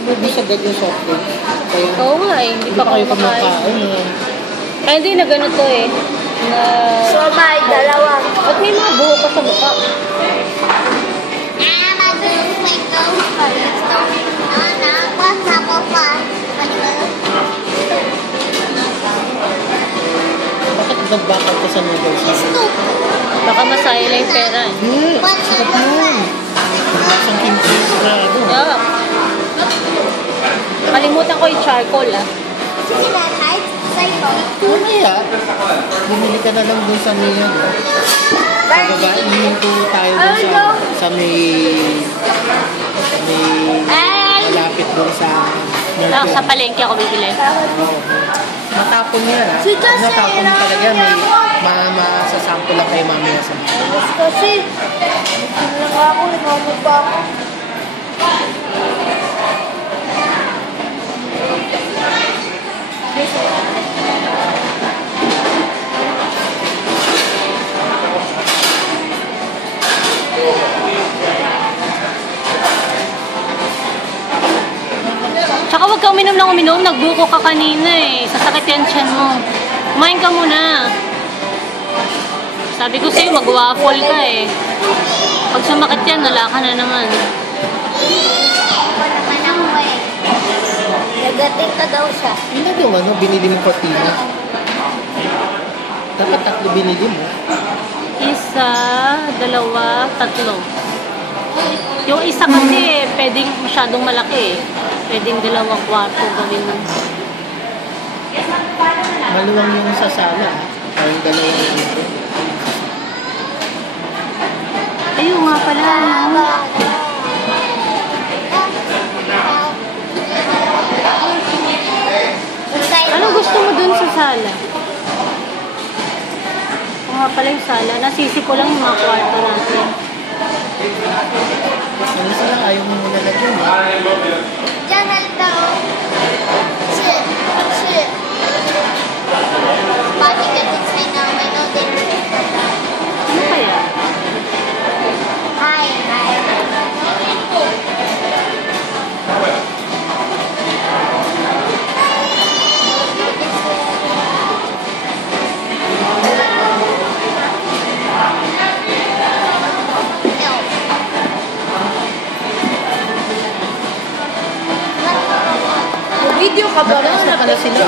Bubis agad yung soft drinks. Oo nga eh, hindi pa kayo kumakain. Ay, hindi na ganito to eh. Na... So, may dalawa. Ba't may mga buho pa sa mukha? Bakit nagbakal ka sa noodles? Baka masaya lang yung pera eh. Sarap yun. Masang kimchi na ano. Yeah. Kalimutan ko yung charcoal ah. Sige na, kahit sa'yo. Mamaya, bumili ka na lang dun sa may ano. Pagaba, ihinto tayo dun sa may malapit dun sa Sa palengke ako bibili. matapon yan ha. Natapon talaga yan. May masasample lang kayo mamaya sa mga. Kasi, lang ako, nagmamag pa ako. Tsaka huwag ka uminom ng uminom, nagbuko ka kanina eh. Sasakit yan tiyan mo. Kumain ka muna. Sabi ko sa'yo, mag-waffle ka eh. Pag sumakit yan, wala ka na naman. Ako naman ako eh. Nagating ka daw siya. Yun na yung ano, binili mo cortina. Dapat 3 binili mo. 1, 2, 3. Yung isa kasi, pwedeng masyadong malaki eh. Pwedeng 2 kwarto gawin mo. Maluwang yung sa sala. Parang 2 yung Ayun nga pala. Anong gusto mo dun sa sala? O nga pala yung sala. Nasisi ko lang yung mga kwarto natin. ano sila, ayaw mo muna lagyan eh. 这样它到是把你的菜呢没弄进去。 Ano kaya?嗨嗨。 Video ka ba? Mataas na pala sila.